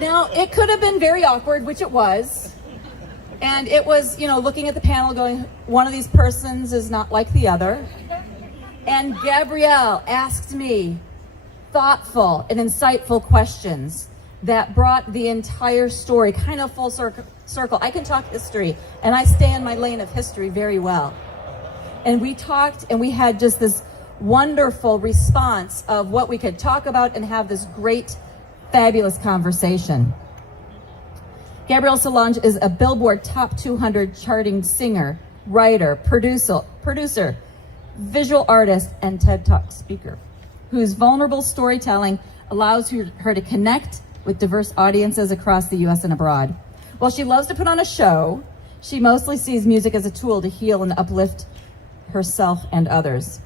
Now, it could have been very awkward, which it was. And it was, looking at the panel going, one of these persons is not like the other. And Gabrielle asked me thoughtful and insightful questions that brought the entire story kind of full circle. I can talk history, and I stay in my lane of history very well. And we talked, and we had just this wonderful response of what we could talk about and have this great, fabulous conversation. Gabrielle Solange is a Billboard Top 200 charting singer, writer, producer, visual artist, and TED Talk speaker, whose vulnerable storytelling allows her to connect with diverse audiences across the U.S. and abroad. While she loves to put on a show, she mostly sees music as a tool to heal and uplift herself and others.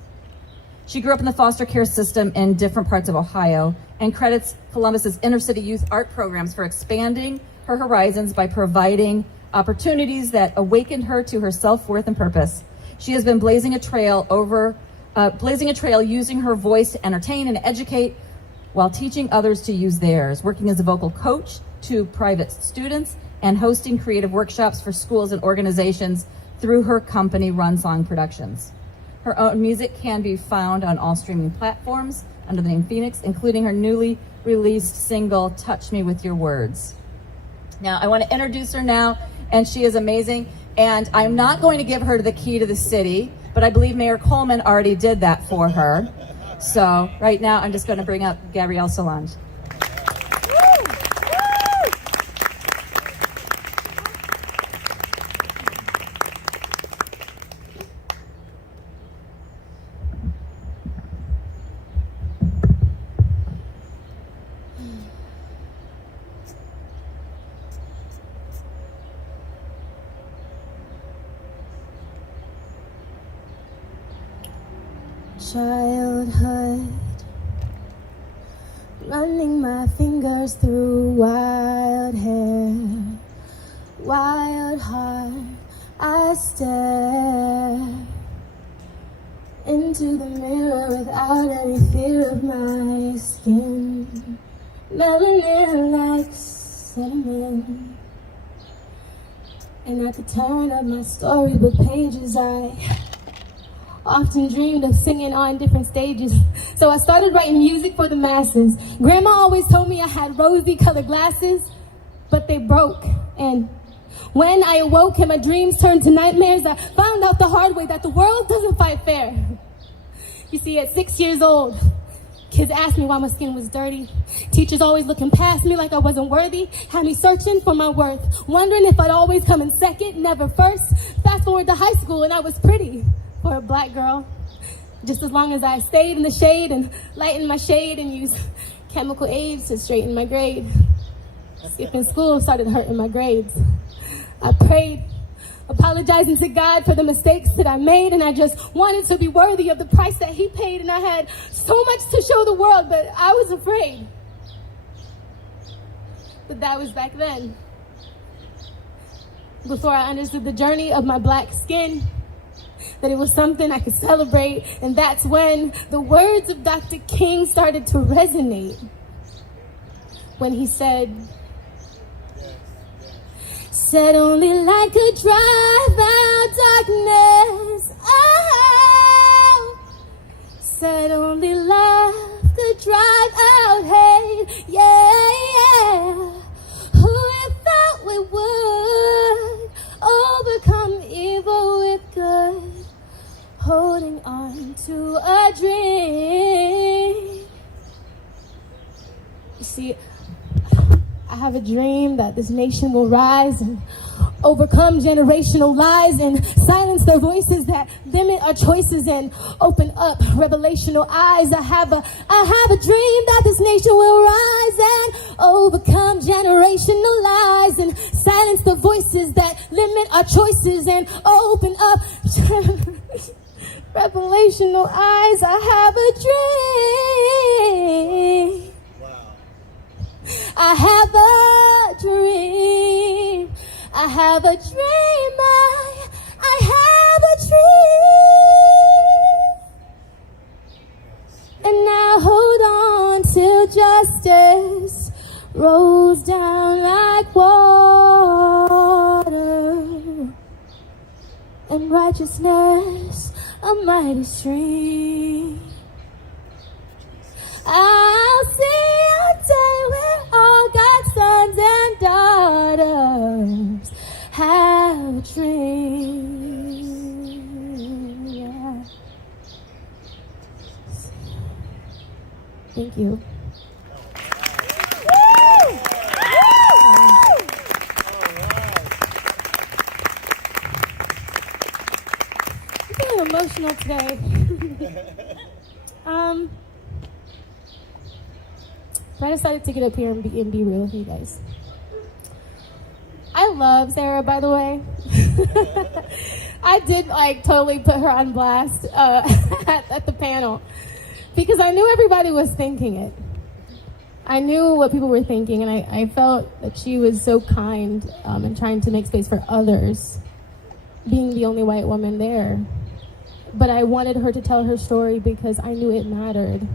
She grew up in the foster care system in different parts of Ohio and credits Columbus's inner city youth art programs for expanding her horizons by providing opportunities that awakened her to her self-worth and purpose. She has been blazing a trail using her voice to entertain and educate while teaching others to use theirs, working as a vocal coach to private students and hosting creative workshops for schools and organizations through her company, Run Song Productions. Her own music can be found on all streaming platforms under the name Phoenix, including her newly released single, Touch Me With Your Words. Now, I want to introduce her now, and she is amazing. And I'm not going to give her the key to the city, but I believe Mayor Coleman already did that for her. So right now, I'm just going to bring up Gabrielle Solange. Childhood, running my fingers through wild hair, wild heart. I stare into the mirror without any fear of my skin, melanin like cinnamon. And I could turn up my storybook pages. I often dreamed of singing on different stages, so I started writing music for the masses. Grandma always told me I had rosy colored glasses, but they broke. And when I awoke and my dreams turned to nightmares, I found out the hard way that the world doesn't fight fair. You see, at 6 years old, kids asked me why my skin was dirty. Teachers always looking past me like I wasn't worthy, had me searching for my worth, wondering if I'd always come in second, never first. Fast forward to high school and I was pretty for a black girl, just as long as I stayed in the shade and lightened my shade and used chemical aids to straighten my grade. Skipping school started hurting my grades. I prayed, apologizing to God for the mistakes that I made, and I just wanted to be worthy of the price that he paid, and I had so much to show the world, but I was afraid. But that was back then, before I understood the journey of my black skin, that it was something I could celebrate. And that's when the words of Dr. King started to resonate, when he said only light could drive out darkness. Oh, said only love could drive out hate. Yeah, who had thought we would overcome evil with good, holding on to a dream. You see, I have a dream that this nation will rise and overcome generational lies and silence the voices that limit our choices and open up revelational eyes. I have a dream that this nation will rise and overcome generational lies and silence the voices that limit our choices and open up revelational eyes. I have a dream. I have a dream. I have a dream. I have a dream. And now hold on till justice rolls flows down like water, and righteousness a mighty stream. I'll see a day when all God's sons and daughters have a dream. Yeah. Thank you. I'm feeling emotional today. I decided to get up here and be real with you guys. I love Sarah, by the way. I did totally put her on blast at the panel because I knew everybody was thinking it. I knew what people were thinking, and I felt that she was so kind and trying to make space for others, being the only white woman there. But I wanted her to tell her story because I knew it mattered.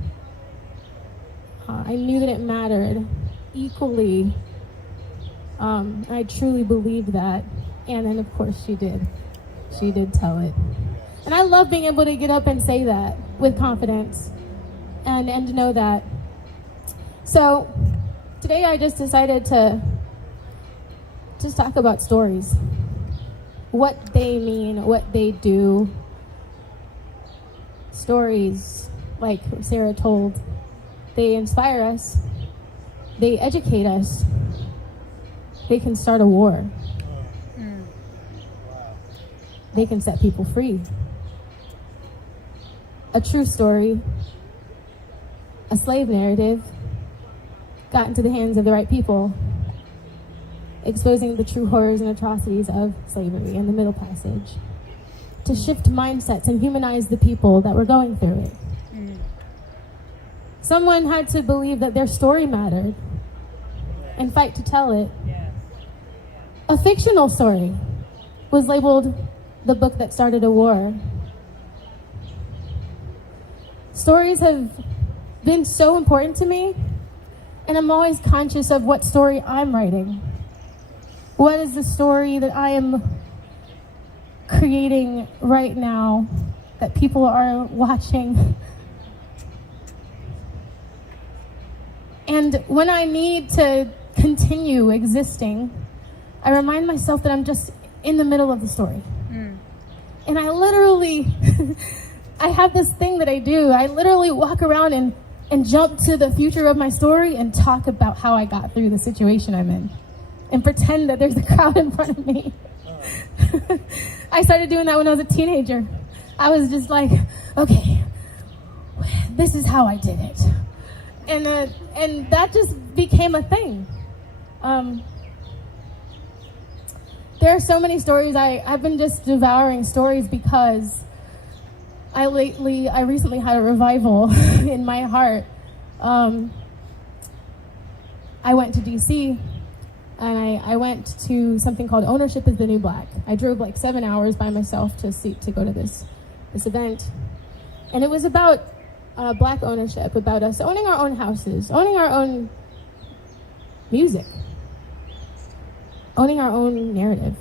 I knew that it mattered equally. I truly believed that. And then, of course, she did. She did tell it. And I love being able to get up and say that with confidence and to know that. So today I just decided to just talk about stories. What they mean, what they do. Stories, like Sarah told, they inspire us, they educate us, they can start a war. They can set people free. A true story, a slave narrative, got into the hands of the right people, exposing the true horrors and atrocities of slavery and the Middle Passage, to shift mindsets and humanize the people that were going through it. Someone had to believe that their story mattered and fight to tell it. A fictional story was labeled the book that started a war. Stories have been so important to me, and I'm always conscious of what story I'm writing. What is the story that I am creating right now that people are watching? And when I need to continue existing, I remind myself that I'm just in the middle of the story. And I literally, I have this thing that I do. I literally walk around and jump to the future of my story and talk about how I got through the situation I'm in and pretend that there's a crowd in front of me. I started doing that when I was a teenager. I was just like, okay, this is how I did it. And that just became a thing. There are so many stories. I've been just devouring stories because I recently had a revival in my heart. I went to DC and I went to something called Ownership is the New Black. I drove 7 hours by myself to go to this event. And it was about Black ownership, about us owning our own houses, owning our own music, owning our own narrative.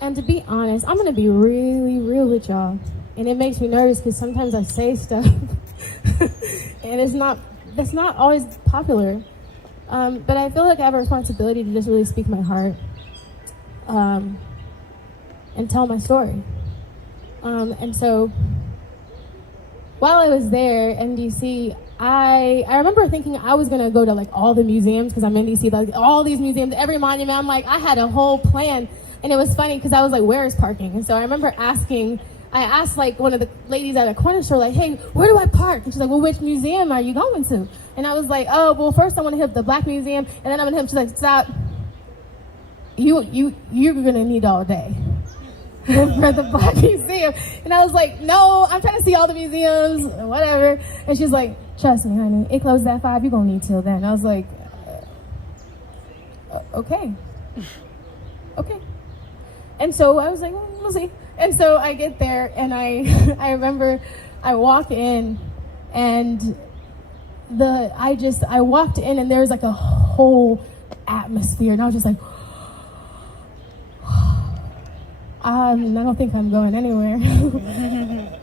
And to be honest, I'm going to be really real with y'all. And it makes me nervous because sometimes I say stuff and that's not always popular. But I feel like I have a responsibility to just really speak my heart and tell my story. And so while I was there in DC, I remember thinking I was gonna go to all the museums because I'm in DC, all these museums, every monument. I'm I had a whole plan, and it was funny because I was where is parking? And so I remember I asked one of the ladies at a corner store, hey, where do I park? And she's well, which museum are you going to? And I was oh, well, first I want to hit the Black Museum, and then I'm gonna hit. She's stop. You're gonna need all day for the Black Museum. And I was no, I'm trying to see all the museums, whatever. And she's trust me, honey, it closes at 5, you're gonna need till then. I was okay. And so I was well, we'll see. And so I get there, and I remember I walk in, and I walked in and there was like a whole atmosphere, and I was just like, I don't think I'm going anywhere.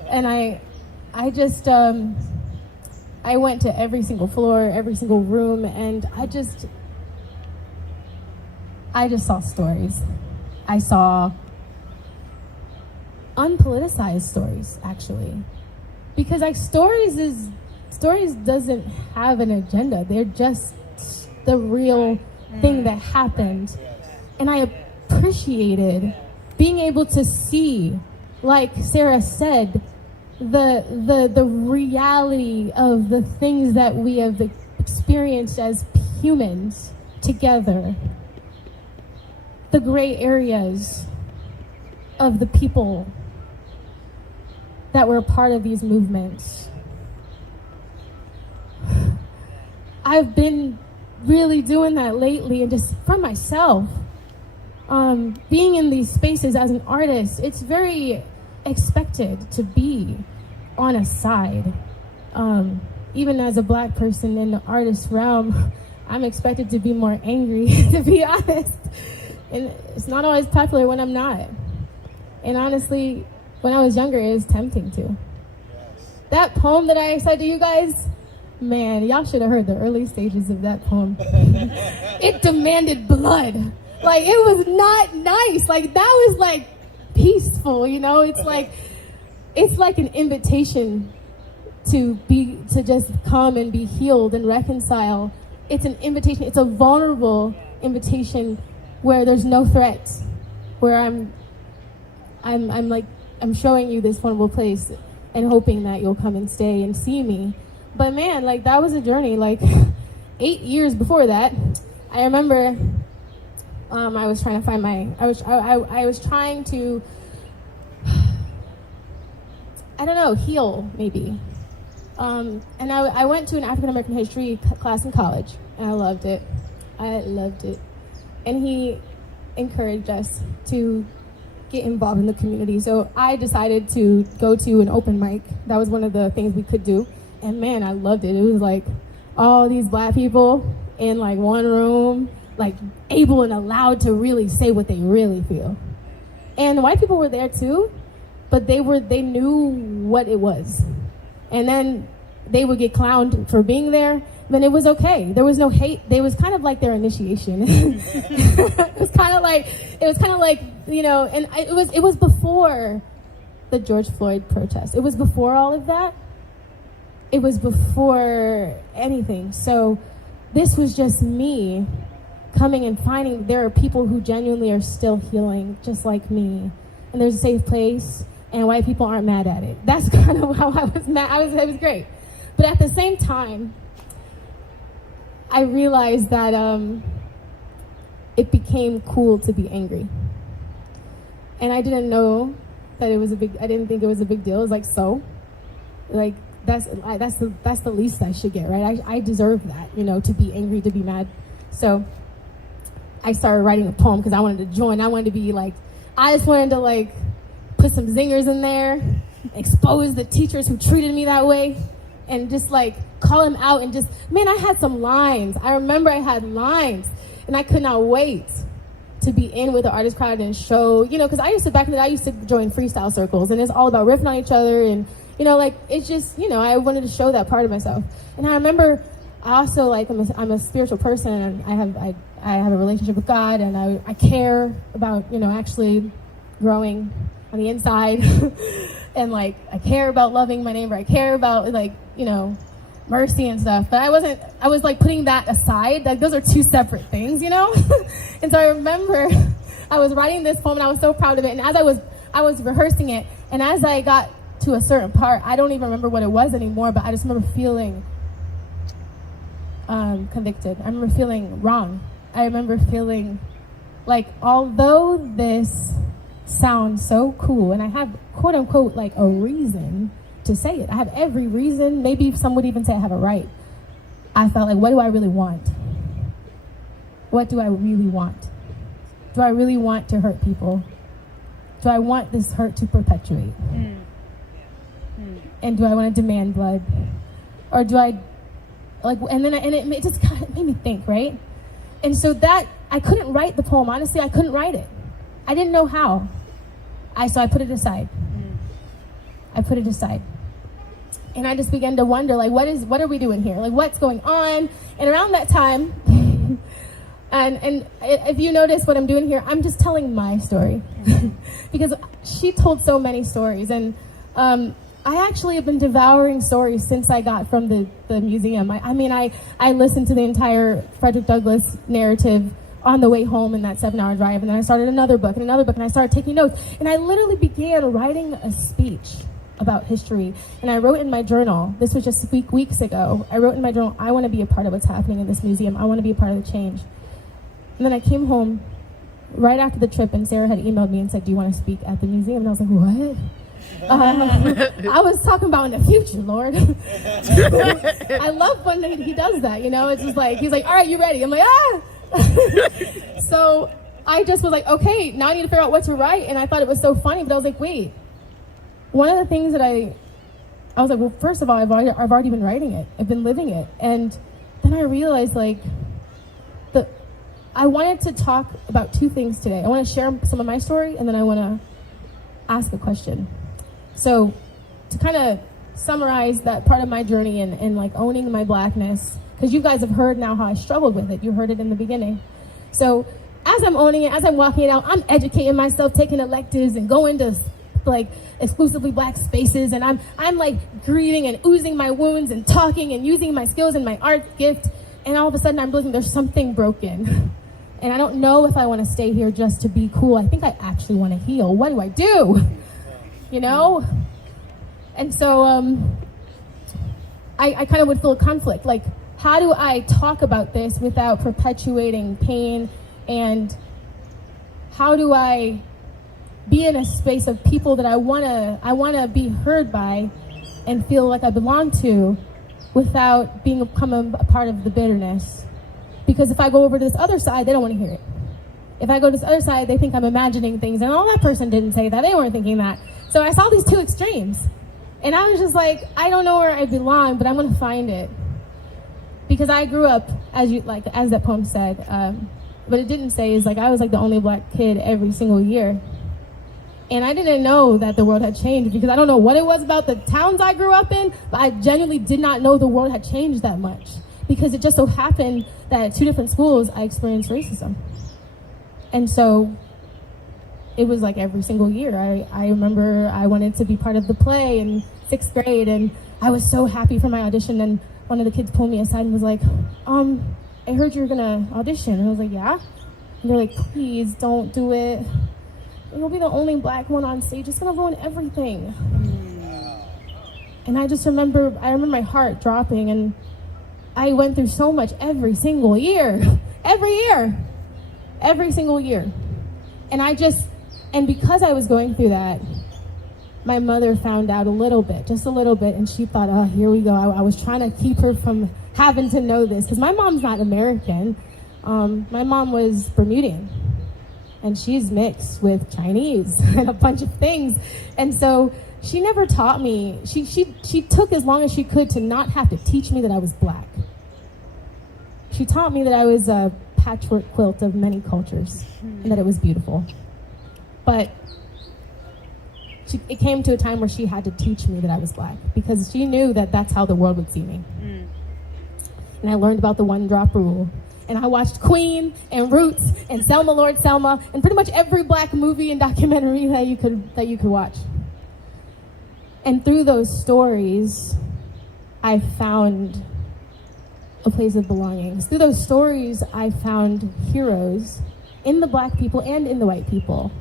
And I just I went to every single floor, every single room, and I just saw stories. I saw unpoliticized stories, actually, because like stories doesn't have an agenda. They're just the real thing that happened. And I appreciated being able to see, like Sarah said, the reality of the things that we have experienced as humans together, the gray areas of the people that were a part of these movements. I've been really doing that lately, and just for myself, being in these spaces as an artist, it's very expected to be on a side. Even as a Black person in the artist realm, I'm expected to be more angry, to be honest. And it's not always popular when I'm not. And honestly, when I was younger, it was tempting to. That poem that I said to you guys, man, y'all should have heard the early stages of that poem. It demanded blood. Like, it was not nice. Like, that was like peaceful, you know? It's like an invitation to just come and be healed and reconcile. It's an invitation. It's a vulnerable invitation where there's no threats, where I'm showing you this vulnerable place and hoping that you'll come and stay and see me. But man, like, that was a journey. Like 8 years before that, I remember I was trying to find I was trying to, I don't know, heal maybe. And I went to an African American history class in college, and I loved it. And he encouraged us to get involved in the community. So I decided to go to an open mic. That was one of the things we could do. And man, I loved it. It was like all these Black people in like one room, like able and allowed to really say what they really feel. And the white people were there too, but they knew what it was. And then they would get clowned for being there, then it was okay. There was no hate. It was kind of like their initiation. It was kind of like, you know, and it was before the George Floyd protest. It was before all of that. It was before anything. So this was just me coming and finding there are people who genuinely are still healing, just like me. And there's a safe place, and white people aren't mad at it. That's kind of how I was mad. It was great. But at the same time, I realized that it became cool to be angry. And I didn't know that I didn't think it was a big deal. It was like, so? Like, that's the least I should get, right? I deserve that, you know, to be angry, to be mad. So I started writing a poem because I wanted to join. I wanted to be like, I just wanted to like put some zingers in there, expose the teachers who treated me that way, and just like call them out. And just, man, I had some lines. I remember I had lines, and I could not wait to be in with the artist crowd and show, you know, because I used to join freestyle circles, and it's all about riffing on each other, and you know, like, it's just, you know, I wanted to show that part of myself. And I remember I also, like, I'm a spiritual person, and I have a relationship with God, and I care about, you know, actually growing on the inside. And like, I care about loving my neighbor. I care about, like, you know, mercy and stuff. But I was like putting that aside. Like, those are two separate things, you know? And so I remember I was writing this poem, and I was so proud of it. And as I was rehearsing it, and as I got to a certain part, I don't even remember what it was anymore, but I just remember feeling convicted. I remember feeling wrong. I remember feeling like, although this sounds so cool, and I have, quote unquote, like a reason to say it, I have every reason, maybe some would even say I have a right, I felt like, what do I really want? What do I really want? Do I really want to hurt people? Do I want this hurt to perpetuate? And do I want to demand blood? Or do I like, and it just kind of made me think, right? And so that, I couldn't write the poem. Honestly, I couldn't write it. I didn't know how. So I put it aside. I put it aside. And I just began to wonder, like, what are we doing here? Like, what's going on? And around that time, and if you notice what I'm doing here, I'm just telling my story. Because she told so many stories. And I actually have been devouring stories since I got from the museum. I listened to the entire Frederick Douglass narrative on the way home in that 7-hour drive. And then I started another book, and I started taking notes. And I literally began writing a speech about history. And I wrote in my journal, this was just weeks ago, I wrote in my journal, I want to be a part of what's happening in this museum. I want to be a part of the change. And then I came home right after the trip, and Sarah had emailed me and said, do you want to speak at the museum? And I was like, what? I was talking about in the future, Lord. I love when he does that, you know? It's just like, he's like, all right, you ready? I'm like, ah! So I just was like, okay, now I need to figure out what to write. And I thought it was so funny, but I was like, wait. One of the things that I was like, well, first of all, I've already been writing it. I've been living it. And then I realized, like, I wanted to talk about two things today. I want to share some of my story, and then I want to ask a question. So to kind of summarize that part of my journey and like owning my blackness, because you guys have heard now how I struggled with it. You heard it in the beginning. So as I'm owning it, as I'm walking it out, I'm educating myself, taking electives and going to like exclusively black spaces, and I'm like grieving and oozing my wounds and talking and using my skills and my art gift, and all of a sudden I'm realizing there's something broken. And I don't know if I want to stay here just to be cool. I think I actually want to heal. What do I do? You know? And so I kind of would feel a conflict. Like, how do I talk about this without perpetuating pain? And how do I be in a space of people that I wanna be heard by and feel like I belong to without becoming a part of the bitterness? Because if I go over to this other side, they don't want to hear it. If I go to this other side, they think I'm imagining things, and that person didn't say that, they weren't thinking that. So I saw these two extremes, and I was just like, I don't know where I belong, but I'm gonna find it. Because I grew up, as that poem said, but it didn't say, is like I was like the only black kid every single year. And I didn't know that the world had changed, because I don't know what it was about the towns I grew up in, but I genuinely did not know the world had changed that much. Because it just so happened that at two different schools, I experienced racism. And so it was like every single year. I remember I wanted to be part of the play in 6th grade, and I was so happy for my audition. And one of the kids pulled me aside and was like, I heard you're gonna audition. And I was like, yeah? And they're like, please don't do it. You'll be the only black one on stage. It's gonna ruin everything. And I remember my heart dropping, and I went through so much every single year. Every single year. And because I was going through that, my mother found out just a little bit, and she thought, oh, here we go. I was trying to keep her from having to know this, because my mom's not American. My mom was Bermudian, and she's mixed with Chinese and a bunch of things. And so she never taught me, she took as long as she could to not have to teach me that I was black. She taught me that I was a patchwork quilt of many cultures, and that it was beautiful. But it came to a time where she had to teach me that I was black, because she knew that that's how the world would see me. And I learned about the 1-drop rule. And I watched Queen and Roots and Selma Lord Selma and pretty much every black movie and documentary that you could watch. And through those stories, I found a place of belonging. Through those stories, I found heroes in the black people and in the white people.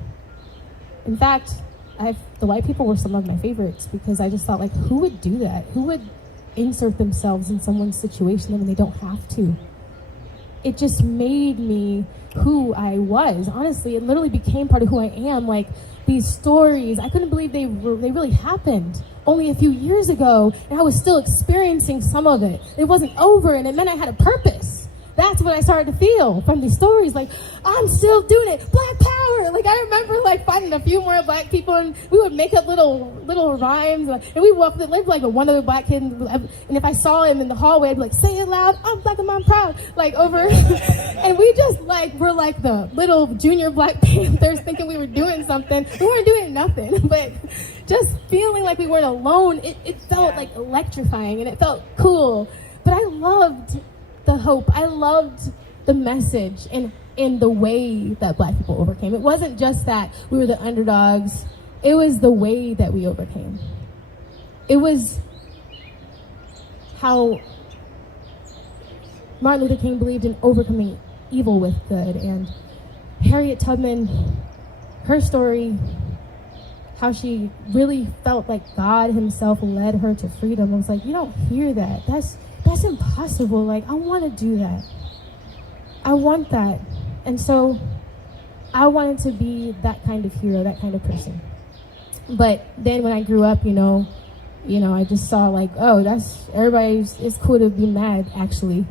In fact, the white people were some of my favorites, because I just thought, like, who would do that? Who would insert themselves in someone's situation when they don't have to? It just made me who I was. Honestly, it literally became part of who I am. Like, these stories, I couldn't believe they really happened only a few years ago, and I was still experiencing some of it. It wasn't over, and it meant I had a purpose. That's what I started to feel from these stories. Like, I'm still doing it. Black power. more. Like, I remember, like, finding a few more black people, and we would make up little rhymes, and we walked, lived, like, one other black kid, and if I saw him in the hallway, I'd be like, say it loud, I'm black and I'm proud, like, over, and we just, like, were like the little junior Black Panthers thinking we were doing something. We weren't doing nothing, but just feeling like we weren't alone, it felt, like, electrifying, and it felt cool. But I loved the hope. I loved the message in the way that black people overcame. It wasn't just that we were the underdogs. It was the way that we overcame. It was how Martin Luther King believed in overcoming evil with good. And Harriet Tubman, her story, how she really felt like God himself led her to freedom. I was like, you don't hear that. That's impossible. Like, I want to do that. I want that. And so I wanted to be that kind of hero, that kind of person. But then when I grew up, you know, I just saw like, oh, it's cool to be mad, actually.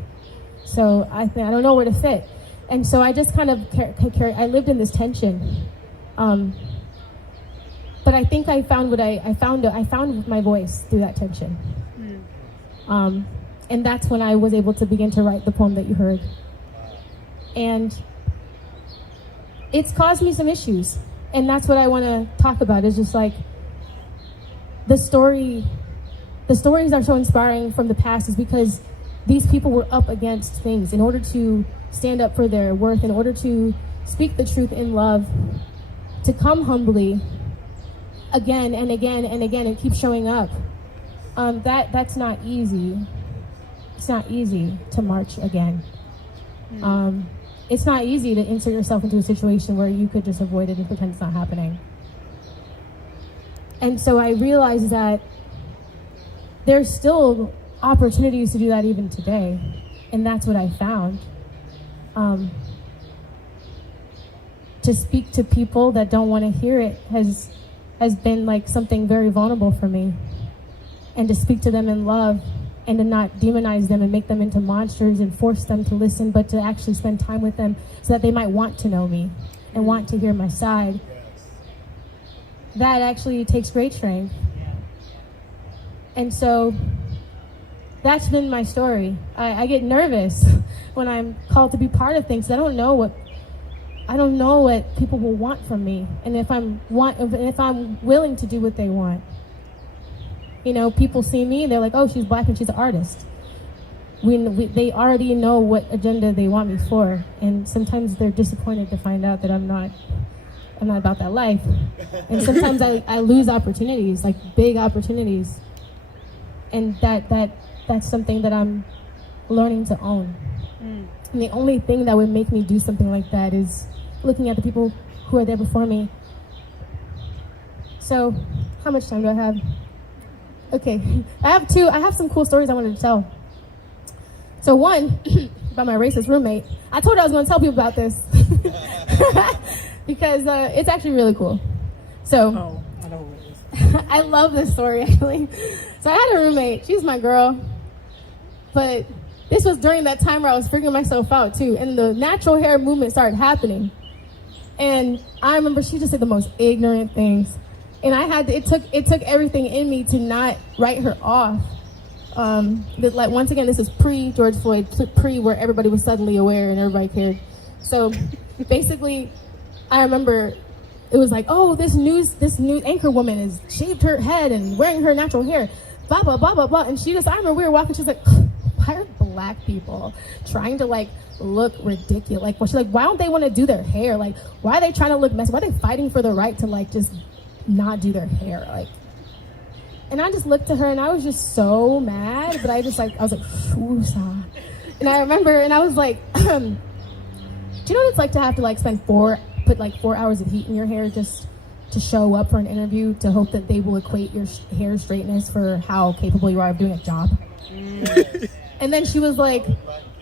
So I don't know where to fit. And so I just kind of I lived in this tension. But I think I found I found my voice through that tension. And that's when I was able to begin to write the poem that you heard. And it's caused me some issues. And that's what I want to talk about, is just like the stories are so inspiring from the past is because these people were up against things in order to stand up for their worth, in order to speak the truth in love, to come humbly again and again and again and keep showing up. That's not easy. It's not easy to march again. It's not easy to insert yourself into a situation where you could just avoid it and pretend it's not happening. And so I realized that there's still opportunities to do that even today. And that's what I found. To speak to people that don't want to hear it has been like something very vulnerable for me. And to speak to them in love and to not demonize them and make them into monsters and force them to listen, but to actually spend time with them so that they might want to know me and want to hear my side. That actually takes great strength. And so that's been my story. I get nervous when I'm called to be part of things. I don't know what people will want from me, and if I'm willing to do what they want. You know, people see me and they're like, oh, she's black and she's an artist. They already know what agenda they want me for, and sometimes they're disappointed to find out that I'm not about that life. And sometimes I lose opportunities, like big opportunities, and that's something that I'm learning to own. And the only thing that would make me do something like that is looking at the people who are there before me. So, how much time do I have? Okay, I have some cool stories I wanted to tell. So one, about my racist roommate. I told her I was going to tell people about this because it's actually really cool. So, I know what it is. I love this story, actually. So I had a roommate. She's my girl. But this was during that time where I was figuring myself out, too. And the natural hair movement started happening. And I remember she just said the most ignorant things. And it took everything in me to not write her off. Like, once again, this is pre-George Floyd, pre where everybody was suddenly aware and everybody cared. So basically, I remember it was like, oh, this news anchor woman has shaved her head and wearing her natural hair, blah, blah, blah, blah, blah. And I remember we were walking, she's like, why are black people trying to like look ridiculous? Like, well, she's like, why don't they want to do their hair? Like, why are they trying to look messy? Why are they fighting for the right to like just not do their hair? Like, and I just looked at her and I was just so mad, but I was like, Shoosa. And I remember, and I was like, do you know what it's like to have to like put 4 hours of heat in your hair just to show up for an interview to hope that they will equate your hair straightness for how capable you are of doing a job? And then she was like, and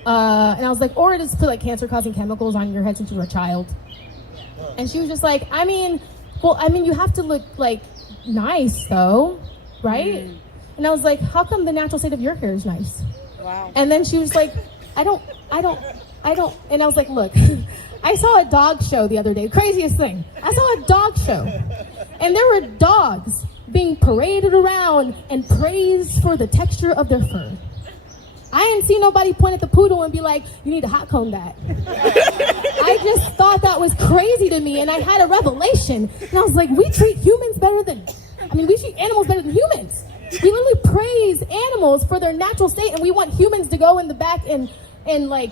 I was like, or just put like cancer-causing chemicals on your head since you were a child. And she was just like, you have to look like nice though, right? And I was like, how come the natural state of your hair is nice? Wow. And then she was like, I don't and I was like, look, I saw a dog show the other day, craziest thing. I saw a dog show, and there were dogs being paraded around and praised for the texture of their fur. I didn't see nobody point at the poodle and be like, you need to hot comb that. I just thought that was crazy to me, and I had a revelation. And I was like, we treat animals better than humans. We literally praise animals for their natural state, and we want humans to go in the back and like,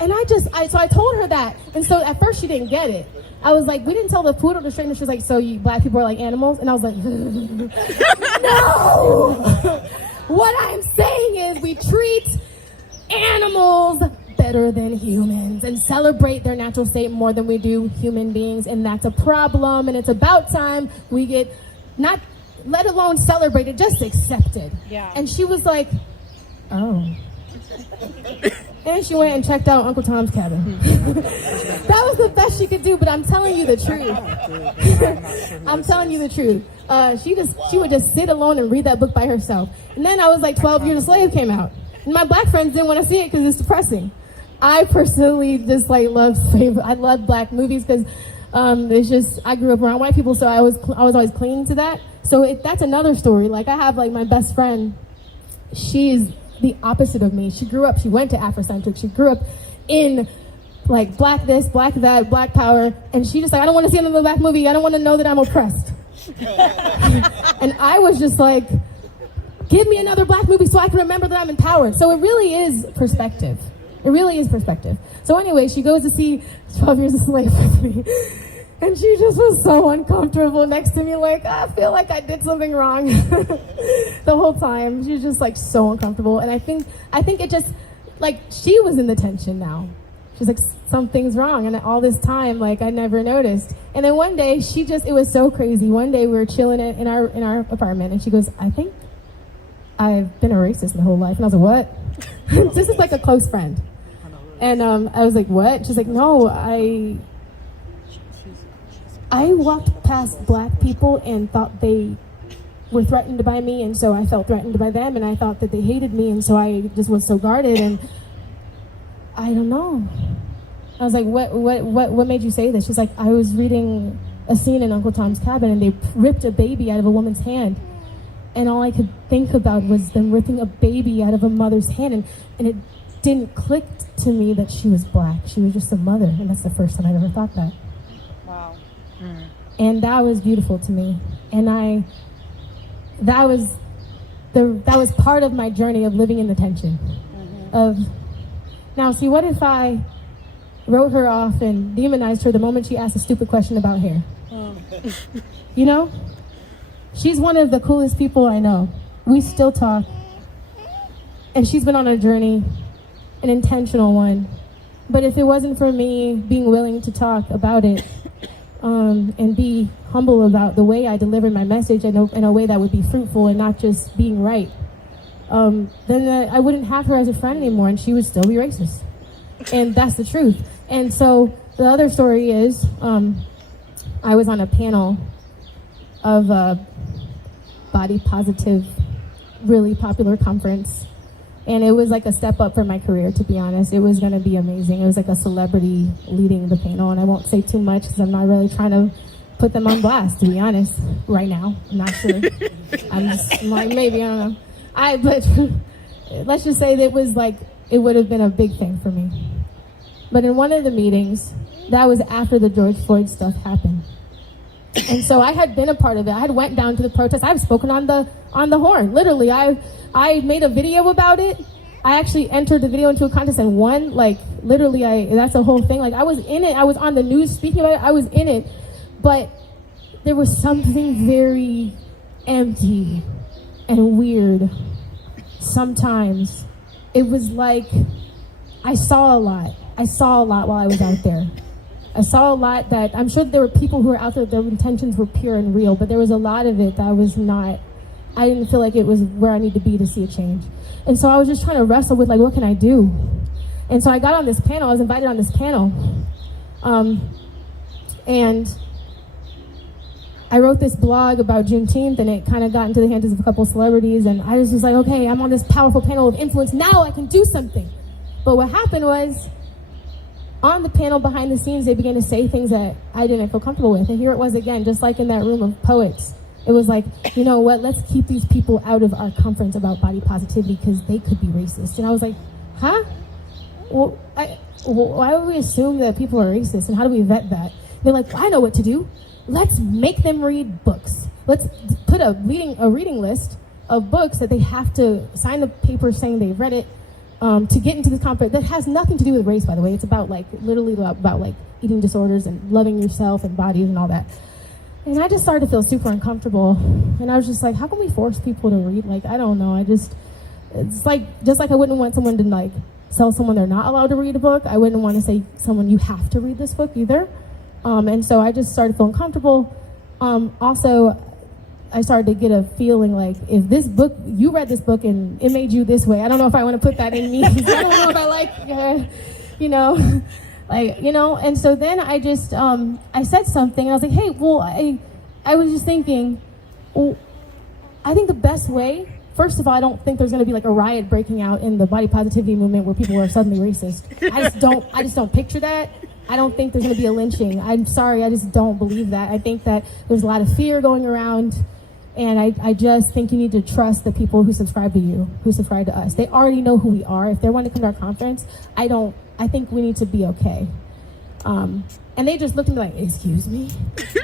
and so I told her that. And so at first she didn't get it. I was like, we didn't tell the poodle to straighten. She was like, so you black people are like animals? And I was like, no! What I'm saying is we treat animals better than humans and celebrate their natural state more than we do human beings, and that's a problem, and it's about time we get, not let alone celebrated, just accepted. Yeah. And she was like, oh. And she went and checked out Uncle Tom's Cabin. That was the best she could do, but I'm telling you the truth. I'm telling you the truth. She would just sit alone and read that book by herself. And then I was like, 12 Years a Slave came out. And my black friends didn't want to see it because it's depressing. I personally just like I love black movies because it's just, I grew up around white people, so I was always clinging to that. So that's another story. Like I have like my best friend, she's the opposite of me. She went to Afrocentric. She grew up in like black this, black that, black power. And she just like, I don't want to see another black movie. I don't want to know that I'm oppressed. And I was just like, give me another black movie so I can remember that I'm empowered. So it really is perspective. It really is perspective. So anyway, she goes to see 12 Years a Slave with me. And she just was so uncomfortable next to me, like, I feel like I did something wrong the whole time. She was just like so uncomfortable. And I think it just, like, she was in the tension now. She's like, something's wrong. And all this time, like, I never noticed. And then one day, it was so crazy. One day we were chilling in our apartment, and she goes, I think I've been a racist my whole life. And I was like, what? This is like a close friend. And I was like, what? She's like, no, I walked past black people and thought they were threatened by me, and so I felt threatened by them, and I thought that they hated me, and so I just was so guarded, and I don't know. I was like, what made you say this? She's like, I was reading a scene in Uncle Tom's Cabin, and they ripped a baby out of a woman's hand, and all I could think about was them ripping a baby out of a mother's hand, and it didn't click to me that she was black. She was just a mother, and that's the first time I've ever thought that. Wow. And that was beautiful to me, and that was part of my journey of living in the tension. Now see, what if I wrote her off and demonized her the moment she asked a stupid question about hair? You know, she's one of the coolest people I know. We still talk, and she's been on a journey, an intentional one. But if it wasn't for me being willing to talk about it, and be humble about the way I delivered my message in a way that would be fruitful and not just being right, then I wouldn't have her as a friend anymore, and she would still be racist. And that's the truth. And so the other story is, I was on a panel of a body positive, really popular conference. And it was like a step up for my career, to be honest. It was going to be amazing. It was like a celebrity leading the panel. And I won't say too much because I'm not really trying to put them on blast, to be honest, right now. I'm not sure. I'm just like, maybe, I don't know. But let's just say that it was like, it would have been a big thing for me. But in one of the meetings, that was after the George Floyd stuff happened. And so I had been a part of it. I had went down to the protest. I've spoken on the horn. Literally, I made a video about it. I actually entered the video into a contest and won. Like, literally, that's the whole thing. Like, I was in it. I was on the news speaking about it. I was in it. But there was something very empty and weird. Sometimes it was like I saw a lot. I saw a lot while I was out there. I saw a lot that I'm sure there were people who were out there, their intentions were pure and real, but there was a lot of it that was not, I didn't feel like it was where I need to be to see a change. And so I was just trying to wrestle with, like, what can I do? And so I got on this panel, I was invited on this panel. And I wrote this blog about Juneteenth, and it kind of got into the hands of a couple celebrities, and I was just like, okay, I'm on this powerful panel of influence, now I can do something. But what happened was, on the panel behind the scenes, they began to say things that I didn't feel comfortable with. And here it was again, just like in that room of poets. It was like, you know what, let's keep these people out of our conference about body positivity because they could be racist. And I was like, huh? Well, why would we assume that people are racist, and how do we vet that? They're like, I know what to do. Let's make them read books. Let's put a reading list of books that they have to sign the paper saying they've read it to get into the conference. That has nothing to do with race, by the way. It's about literally about eating disorders and loving yourself and bodies and all that. And I just started to feel super uncomfortable. And I was just like, how can we force people to read? I don't know. It's just like I wouldn't want someone to tell someone they're not allowed to read a book. I wouldn't want to say someone, you have to read this book either. And so I just started feeling comfortable. Also, I started to get a feeling like, if this book, you read this book and it made you this way, I don't know if I want to put that in me. I don't know if I and so then I just, I said something, and I was like, hey, well, I was just thinking, well, I think the best way, first of all, I don't think there's going to be a riot breaking out in the body positivity movement where people are suddenly racist. I just don't picture that. I don't think there's going to be a lynching. I'm sorry, I just don't believe that. I think that there's a lot of fear going around, and I just think you need to trust the people who subscribe to you, who subscribe to us. They already know who we are. If they want to come to our conference, I think we need to be okay. And they just looked at me like, excuse me?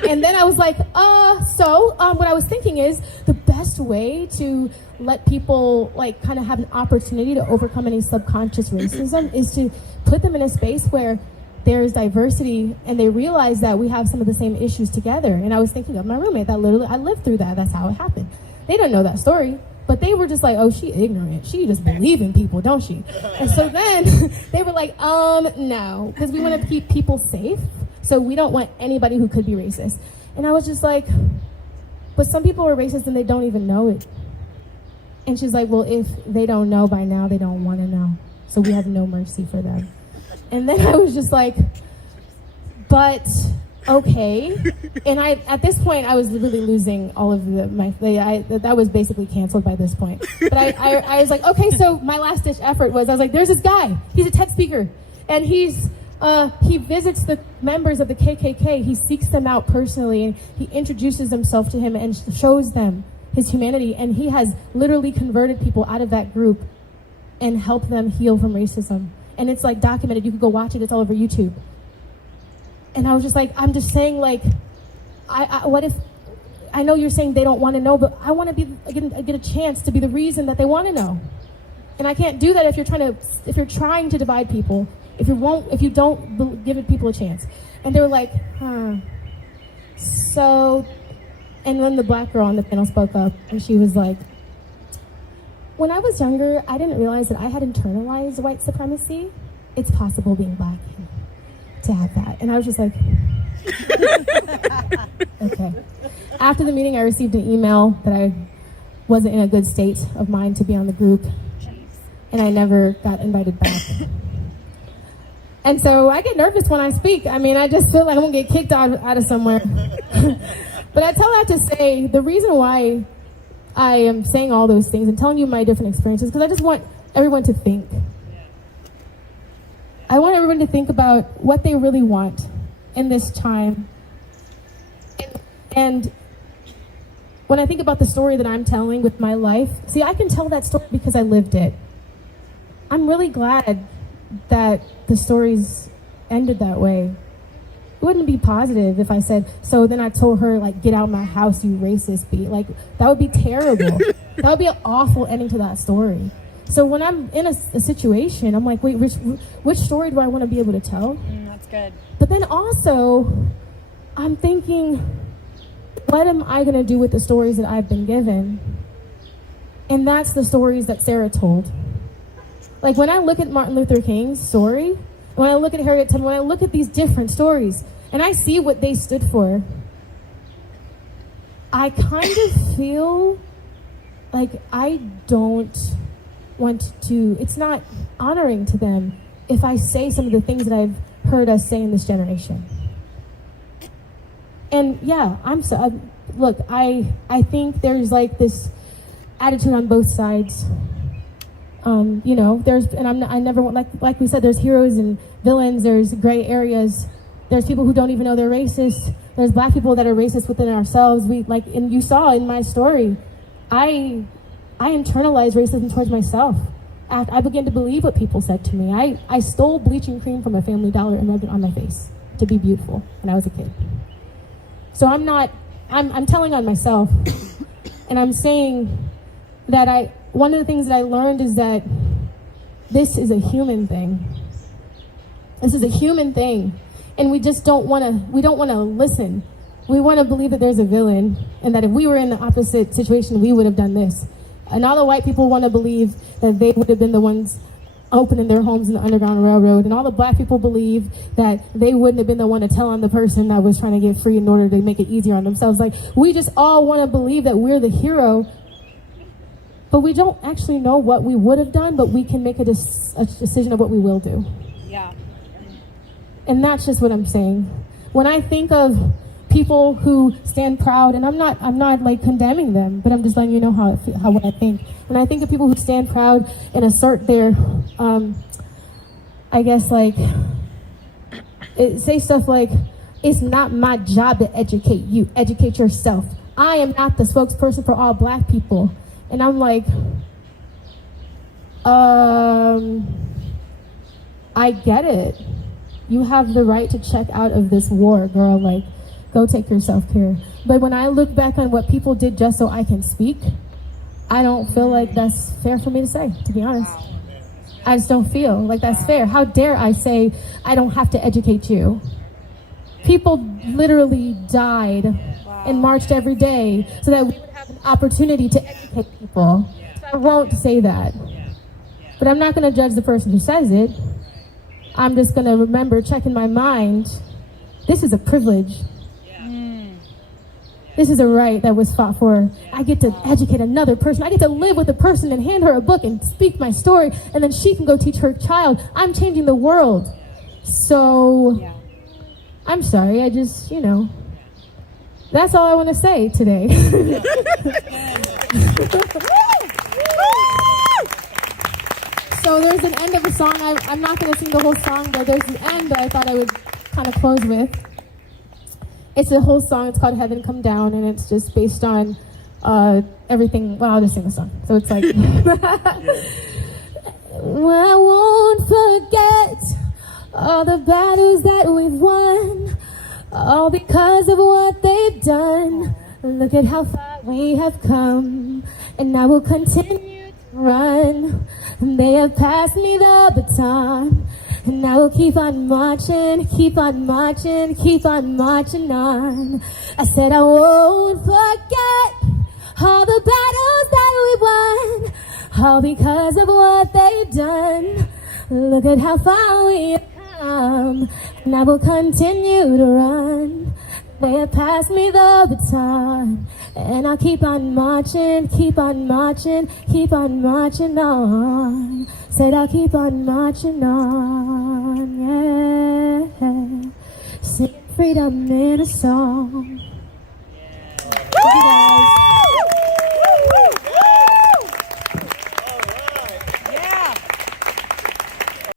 And then I was like, what I was thinking is the best way to let people kind of have an opportunity to overcome any subconscious racism is to put them in a space where there's diversity and they realize that we have some of the same issues together. And I was thinking of my roommate that literally, I lived through that. That's how it happened. They didn't know that story, but they were just like, oh, she ignorant. She just believe in people, don't she? And so then they were like, no, because we want to keep people safe. So we don't want anybody who could be racist. And I was just like, but some people are racist and they don't even know it. And she's like, well, if they don't know by now, they don't want to know. So we have no mercy for them. And then I was just like, but okay. And at this point, I was really losing all of that was basically canceled by this point. But I was like, okay, so my last ditch effort was, I was like, there's this guy. He's a TED speaker. And he visits the members of the KKK. He seeks them out personally, and he introduces himself to him and shows them his humanity. And he has literally converted people out of that group and helped them heal from racism. And it's documented. You can go watch it. It's all over YouTube. And I was just like, I'm just saying, what if, I know you're saying they don't want to know, but I want to get a chance to be the reason that they want to know. And I can't do that if you're trying to divide people, if you don't give people a chance. And they were like, so, and then the black girl on the panel spoke up, and she was like, when I was younger, I didn't realize that I had internalized white supremacy. It's possible being black to have that. And I was just like, okay. After the meeting, I received an email that I wasn't in a good state of mind to be on the group, and I never got invited back. And so I get nervous when I speak. I mean, I just feel like I'm gonna get kicked out of somewhere. But I tell that to say, the reason why I am saying all those things and telling you my different experiences, because I just want everyone to think. I want everyone to think about what they really want in this time. And when I think about the story that I'm telling with my life, see, I can tell that story because I lived it. I'm really glad that the stories ended that way. It wouldn't be positive if I said, so then I told her, get out of my house, you racist bee. That would be terrible. That would be an awful ending to that story. So when I'm in a situation, I'm like, wait, which story do I want to be able to tell? That's good. But then also, I'm thinking, what am I going to do with the stories that I've been given? And that's the stories that Sarah told. When I look at Martin Luther King's story, when I look at Harriet Tubman, when I look at these different stories, and I see what they stood for, I kind of feel like I don't want to, it's not honoring to them if I say some of the things that I've heard us say in this generation. And yeah, look, I think there's this attitude on both sides You know, I never want, like we said, there's heroes and villains, there's gray areas, there's people who don't even know they're racist, there's black people that are racist within ourselves. And you saw in my story, I internalized racism towards myself. I began to believe what people said to me. I stole bleaching cream from a Family Dollar and rubbed it on my face to be beautiful when I was a kid. So I'm telling on myself, and I'm saying that one of the things that I learned is that this is a human thing. This is a human thing. And we just don't want to listen. We want to believe that there's a villain and that if we were in the opposite situation, we would have done this. And all the white people want to believe that they would have been the ones opening their homes in the Underground Railroad. And all the black people believe that they wouldn't have been the one to tell on the person that was trying to get free in order to make it easier on themselves. Like, we just all want to believe that we're the hero. But we don't actually know what we would have done, but we can make a decision of what we will do. Yeah. And that's just what I'm saying. When I think of people who stand proud, and I'm not like condemning them, but I'm just letting you know what I think. When I think of people who stand proud and assert their, I guess say stuff like, it's not my job to educate you, educate yourself. I am not the spokesperson for all black people. And I'm like, I get it. You have the right to check out of this war, girl. Like, go take your self-care. But when I look back on what people did just so I can speak, I don't feel like that's fair for me to say, to be honest. I just don't feel like that's fair. How dare I say I don't have to educate you? People literally died and marched every day so that we would have an opportunity to educate people. So I won't say that. But I'm not going to judge the person who says it. I'm just going to remember, check in my mind, this is a privilege. This is a right that was fought for. I get to educate another person. I get to live with a person and hand her a book and speak my story, and then she can go teach her child. I'm changing the world. So, I'm sorry, I just, that's all I want to say today. So there's an end of a song. I'm not going to sing the whole song, but there's an end that I thought I would kind of close with. It's a whole song. It's called Heaven Come Down, and it's just based on everything. Well, I'll just sing the song. So it's like, well, I won't forget all the battles that we've won, all because of what they've done. Look at how far we have come, and I will continue to run. And they have passed me the baton, and I will keep on marching, keep on marching, keep on marching on. I said I won't forget all the battles that we won, all because of what they've done. Look at how far we have come, and I will continue to run. They have passed me the baton, and I'll keep on marching, keep on marching, keep on marching on. Said I'll keep on marching on, yeah. Sing freedom in a song.